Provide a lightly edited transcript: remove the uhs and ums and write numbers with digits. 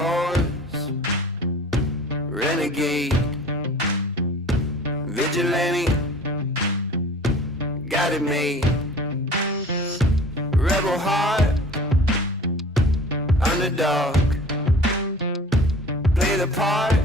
cause, renegade, vigilante, got it made. Rebel heart, underdog, play the part,